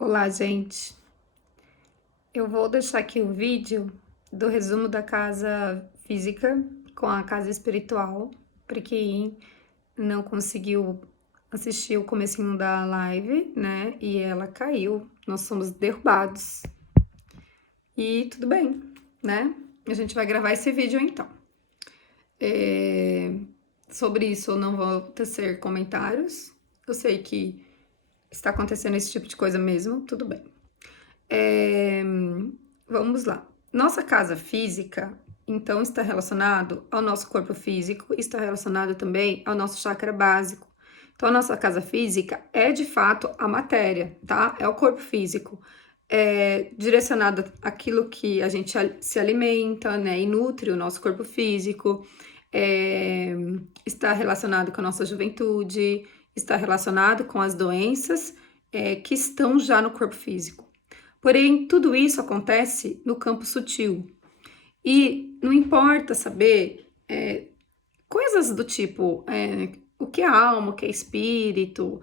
Olá, gente. Eu vou deixar aqui o vídeo do resumo da casa física com a casa espiritual, para quem não conseguiu assistir o comecinho da live, né? E ela caiu, nós somos derrubados. E tudo bem, né? A gente vai gravar esse vídeo então. Sobre isso não vou tecer comentários. Eu sei que está acontecendo esse tipo de coisa mesmo, tudo bem. Vamos lá. Nossa casa física, então, está relacionado ao nosso corpo físico, está relacionado também ao nosso chakra básico. Então, a nossa casa física é, de fato, a matéria, tá? É o corpo físico. É direcionado àquilo que a gente se alimenta, né? E nutre o nosso corpo físico. Está relacionado com a nossa juventude, está relacionado com as doenças que estão já no corpo físico. Porém, tudo isso acontece no campo sutil. E não importa saber coisas do tipo o que é alma, o que é espírito,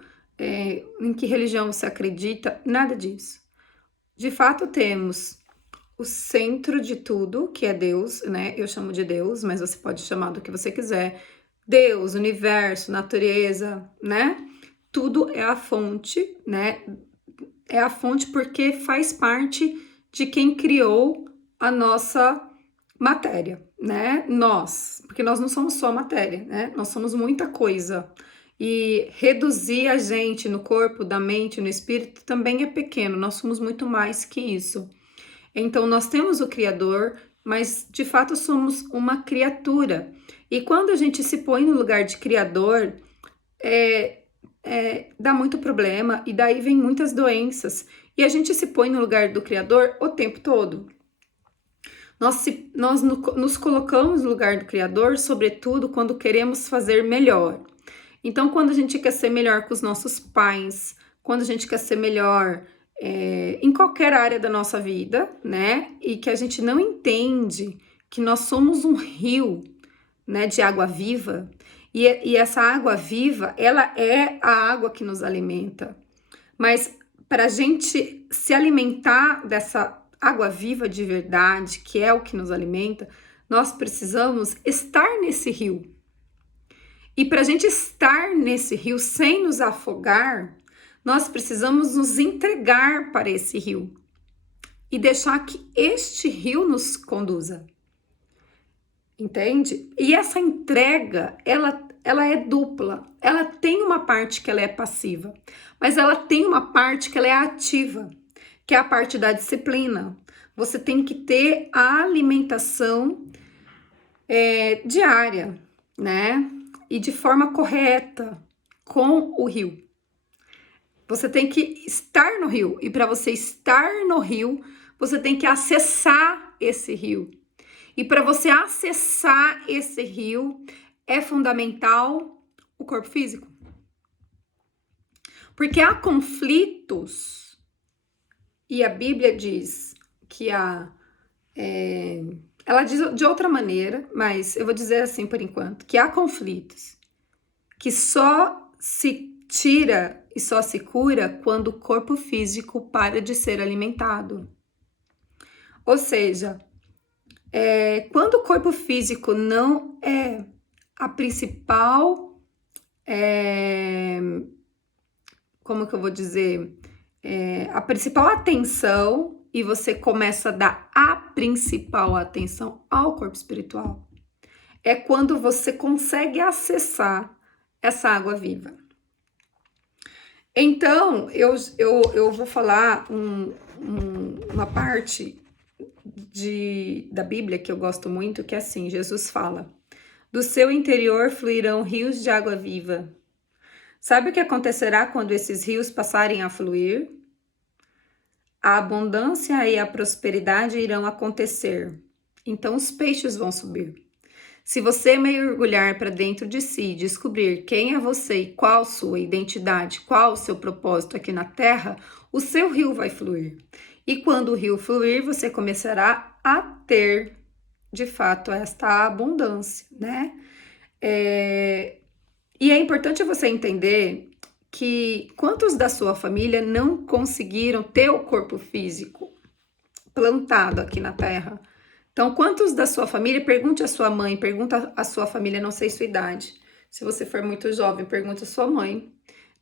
em que religião você acredita, nada disso. De fato, temos o centro de tudo, que é Deus, né? Eu chamo de Deus, mas você pode chamar do que você quiser. Deus, universo, natureza, né? Tudo é a fonte, né? É a fonte porque faz parte de quem criou a nossa matéria, né? Nós, porque nós não somos só matéria, né? Nós somos muita coisa. E reduzir a gente no corpo, da mente, no espírito também é pequeno, nós somos muito mais que isso. Então, nós temos o Criador, mas de fato somos uma criatura. E quando a gente se põe no lugar de Criador, dá muito problema e daí vem muitas doenças. E a gente se põe no lugar do Criador o tempo todo. Nós nos colocamos no lugar do Criador, sobretudo quando queremos fazer melhor. Então, quando a gente quer ser melhor com os nossos pais, quando a gente quer ser melhor em qualquer área da nossa vida, né? E que a gente não entende que nós somos um rio, né, de água viva, e essa água viva, ela é a água que nos alimenta. Mas para a gente se alimentar dessa água viva de verdade, que é o que nos alimenta, nós precisamos estar nesse rio. E para a gente estar nesse rio sem nos afogar, nós precisamos nos entregar para esse rio e deixar que este rio nos conduza. Entende? E essa entrega, ela é dupla. Ela tem uma parte que ela é passiva, mas ela tem uma parte que ela é ativa, que é a parte da disciplina. Você tem que ter a alimentação diária, né? E de forma correta com o rio. Você tem que estar no rio, e para você estar no rio, você tem que acessar esse rio. E para você acessar esse rio, é fundamental o corpo físico. Porque há conflitos, e a Bíblia diz que ela diz de outra maneira, mas eu vou dizer assim por enquanto, que há conflitos que só se tira e só se cura quando o corpo físico para de ser alimentado. Ou seja, quando o corpo físico não é a principal, como que eu vou dizer, a principal atenção, e você começa a dar a principal atenção ao corpo espiritual, é quando você consegue acessar essa água viva. Então, eu vou falar uma parte da Bíblia que eu gosto muito, que é assim, Jesus fala: do seu interior fluirão rios de água viva. Sabe o que acontecerá quando esses rios passarem a fluir? A abundância e a prosperidade irão acontecer. Então os peixes vão subir. Se você mergulhar para dentro de si e descobrir quem é você e qual sua identidade, qual o seu propósito aqui na Terra, o seu rio vai fluir. E quando o rio fluir, você começará a ter, de fato, esta abundância, né? E é importante você entender que quantos da sua família não conseguiram ter o corpo físico plantado aqui na Terra? Então, quantos da sua família, pergunte à sua mãe, pergunta à sua família, não sei sua idade. Se você for muito jovem, pergunte à sua mãe,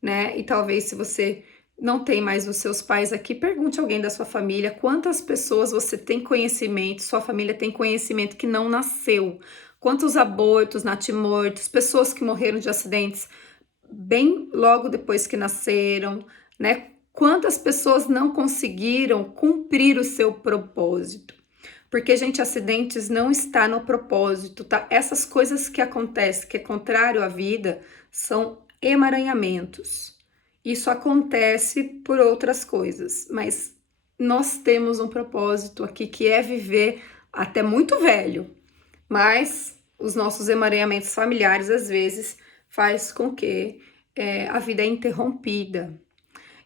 né? E talvez se você não tem mais os seus pais aqui, pergunte a alguém da sua família quantas pessoas você tem conhecimento, sua família tem conhecimento que não nasceu. Quantos abortos, natimortos, pessoas que morreram de acidentes bem logo depois que nasceram, né? Quantas pessoas não conseguiram cumprir o seu propósito? Porque, gente, acidentes não está no propósito, tá? Essas coisas que acontecem, que é contrário à vida, são emaranhamentos. Isso acontece por outras coisas, mas nós temos um propósito aqui que é viver até muito velho, mas os nossos emaranhamentos familiares, às vezes, faz com que a vida é interrompida.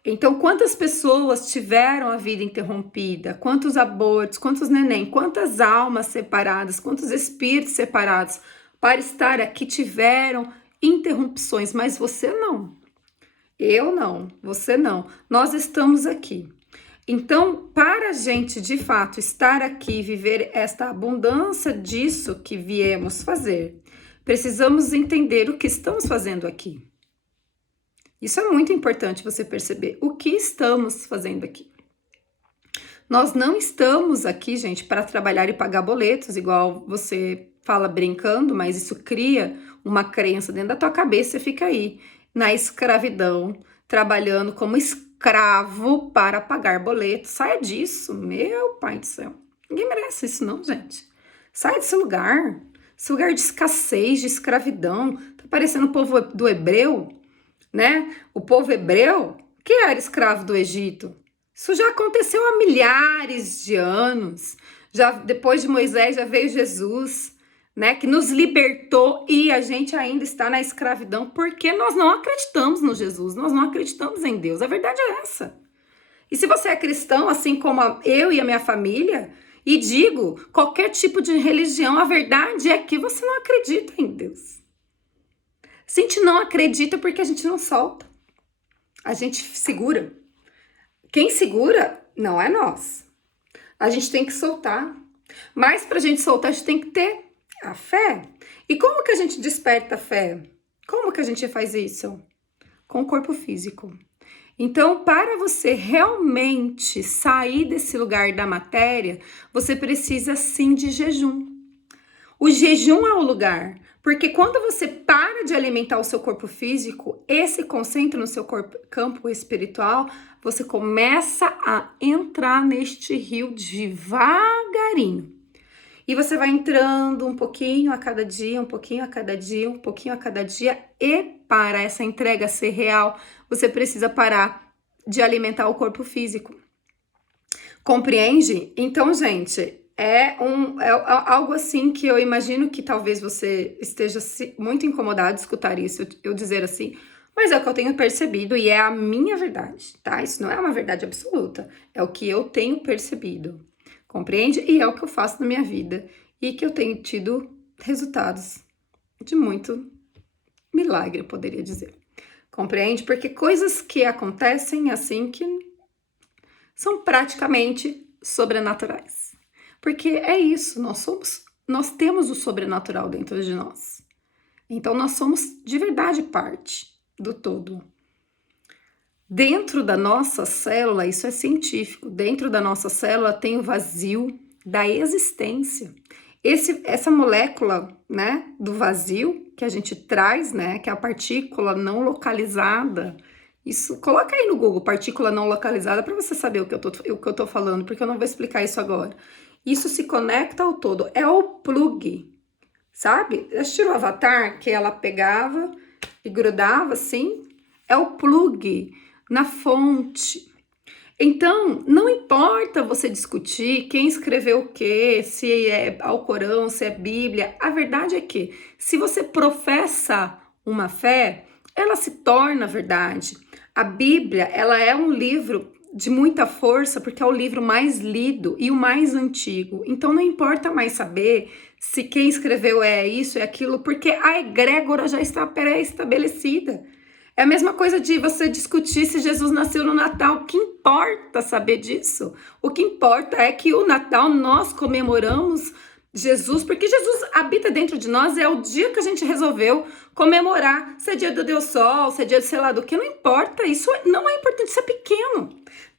Então, quantas pessoas tiveram a vida interrompida? Quantos abortos, quantos neném, quantas almas separadas, quantos espíritos separados para estar aqui tiveram interrupções, mas você não. Eu não, você não. Nós estamos aqui. Então, para a gente de fato estar aqui, viver esta abundância disso que viemos fazer, precisamos entender o que estamos fazendo aqui. Isso é muito importante você perceber. O que estamos fazendo aqui? Nós não estamos aqui, gente, para trabalhar e pagar boletos, igual você fala brincando, mas isso cria uma crença dentro da tua cabeça e fica aí, na escravidão, trabalhando como escravo para pagar boletos. Saia disso, meu pai do céu. Ninguém merece isso não, gente. Saia desse lugar de escassez, de escravidão. Tá parecendo o povo do hebreu, né? O povo hebreu, que era escravo do Egito. Isso já aconteceu há milhares de anos. Já depois de Moisés já veio Jesus, né, que nos libertou, e a gente ainda está na escravidão porque nós não acreditamos no Jesus, nós não acreditamos em Deus. A verdade é essa. E se você é cristão, assim como eu e a minha família, e digo, qualquer tipo de religião, a verdade é que você não acredita em Deus. A gente não acredita porque a gente não solta. A gente segura. Quem segura não é nós. A gente tem que soltar. Mas para a gente soltar, a gente tem que ter a fé. E como que a gente desperta a fé? Como que a gente faz isso? Com o corpo físico. Então, para você realmente sair desse lugar da matéria, você precisa sim de jejum. O jejum é o lugar, porque quando você para de alimentar o seu corpo físico e se concentra no seu campo espiritual, você começa a entrar neste rio devagarinho. E você vai entrando um pouquinho a cada dia, um pouquinho a cada dia, um pouquinho a cada dia. E para essa entrega ser real, você precisa parar de alimentar o corpo físico. Compreende? Então, gente, é algo assim que eu imagino que talvez você esteja muito incomodado de escutar isso, eu dizer assim, mas é o que eu tenho percebido e é a minha verdade, tá? Isso não é uma verdade absoluta, é o que eu tenho percebido, compreende? E é o que eu faço na minha vida e que eu tenho tido resultados de muito milagre, eu poderia dizer. Compreende? Porque coisas que acontecem assim que são praticamente sobrenaturais. Porque é isso, nós temos o sobrenatural dentro de nós. Então nós somos de verdade parte do todo. Dentro da nossa célula, isso é científico, dentro da nossa célula tem o vazio da existência. Essa molécula, né, do vazio que a gente traz, né, que é a partícula não localizada. Isso, coloca aí no Google, partícula não localizada, para você saber o que eu tô falando, porque eu não vou explicar isso agora. Isso se conecta ao todo, é o plug, sabe? Assistiu o Avatar, que ela pegava e grudava assim? É o plug na fonte. Então, não importa você discutir quem escreveu o quê, se é Alcorão, se é Bíblia, a verdade é que se você professa uma fé, ela se torna verdade. A Bíblia, ela é um livro de muita força, porque é o livro mais lido e o mais antigo. Então não importa mais saber se quem escreveu é isso, é aquilo, porque a egrégora já está pré-estabelecida. É a mesma coisa de você discutir se Jesus nasceu no Natal. O que importa saber disso? O que importa é que o Natal nós comemoramos Jesus, porque Jesus habita dentro de nós, é o dia que a gente resolveu comemorar, se é dia do Deus Sol, se é dia de sei lá do que, não importa, isso não é importante, isso é pequeno.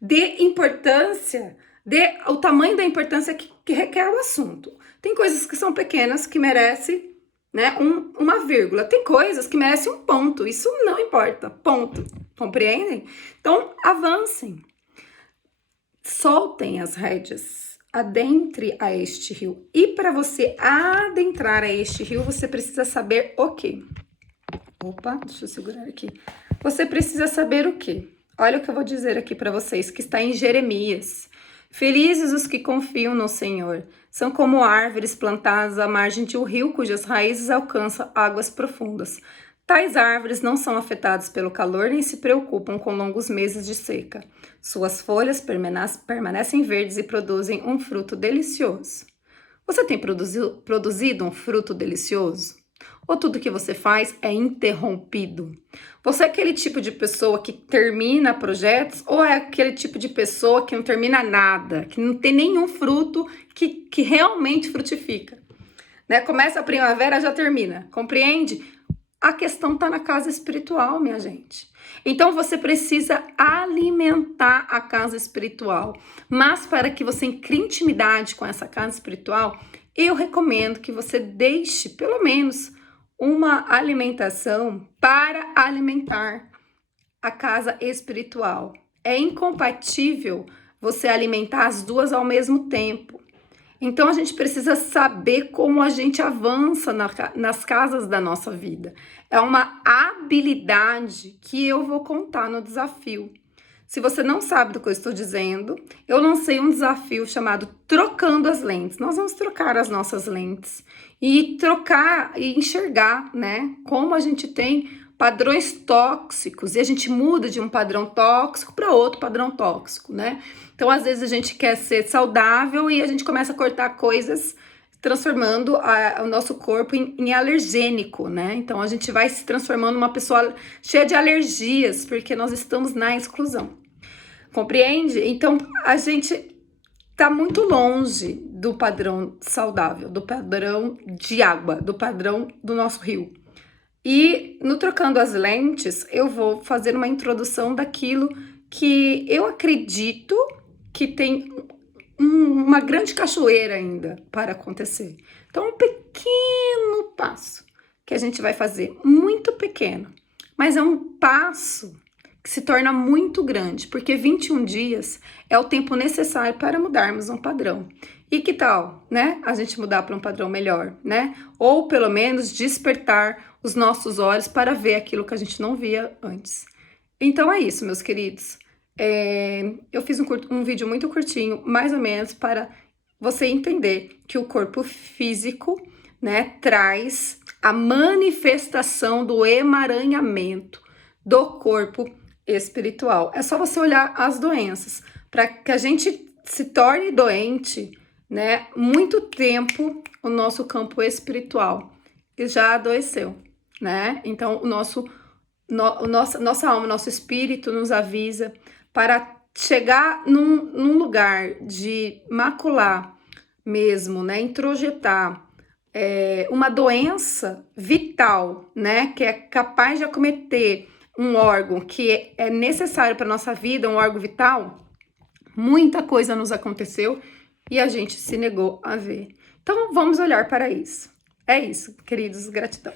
Dê importância, dê o tamanho da importância que requer o assunto. Tem coisas que são pequenas, que merecem, né, uma vírgula. Tem coisas que merecem um ponto, isso não importa, ponto. Compreendem? Então, avancem. Soltem as rédeas. Adentre a este rio. E para você adentrar a este rio, você precisa saber o quê? Opa, deixa eu segurar aqui. Você precisa saber o quê? Olha o que eu vou dizer aqui para vocês, que está em Jeremias. Felizes os que confiam no Senhor. São como árvores plantadas à margem de um rio, cujas raízes alcançam águas profundas. Tais árvores não são afetadas pelo calor nem se preocupam com longos meses de seca. Suas folhas permanecem verdes e produzem um fruto delicioso. Você tem produzido um fruto delicioso? Ou tudo que você faz é interrompido? Você é aquele tipo de pessoa que termina projetos ou é aquele tipo de pessoa que não termina nada, que não tem nenhum fruto que realmente frutifica? Né? Começa a primavera, já termina, compreende? A questão está na casa espiritual, minha gente. Então você precisa alimentar a casa espiritual. Mas para que você crie intimidade com essa casa espiritual, eu recomendo que você deixe pelo menos uma alimentação para alimentar a casa espiritual. É incompatível você alimentar as duas ao mesmo tempo. Então a gente precisa saber como a gente avança nas casas da nossa vida. É uma habilidade que eu vou contar no desafio. Se você não sabe do que eu estou dizendo, eu lancei um desafio chamado Trocando as Lentes. Nós vamos trocar as nossas lentes e trocar e enxergar, né, como a gente tem padrões tóxicos e a gente muda de um padrão tóxico para outro padrão tóxico, né? Então, às vezes a gente quer ser saudável e a gente começa a cortar coisas, transformando o nosso corpo em alergênico, né? Então, a gente vai se transformando numa pessoa cheia de alergias, porque nós estamos na exclusão. Compreende? Então, a gente tá muito longe do padrão saudável, do padrão de água, do padrão do nosso rio. E no Trocando as Lentes, eu vou fazer uma introdução daquilo que eu acredito que tem uma grande cachoeira ainda para acontecer. Então, um pequeno passo que a gente vai fazer, muito pequeno, mas é um passo que se torna muito grande, porque 21 dias é o tempo necessário para mudarmos um padrão. E que tal, né, a gente mudar para um padrão melhor, né? Ou pelo menos despertar os nossos olhos para ver aquilo que a gente não via antes. Então é isso, meus queridos. Eu fiz um vídeo muito curtinho, mais ou menos, para você entender que o corpo físico, né, traz a manifestação do emaranhamento do corpo espiritual. É só você olhar as doenças. Para que a gente se torne doente, né, muito tempo o nosso campo espiritual já adoeceu, né? Então, nossa alma, nosso espírito nos avisa para chegar num lugar de macular mesmo, né? Introjetar uma doença vital, né? Que é capaz de acometer um órgão que é necessário para nossa vida, um órgão vital. Muita coisa nos aconteceu e a gente se negou a ver. Então, vamos olhar para isso. É isso, queridos, gratidão.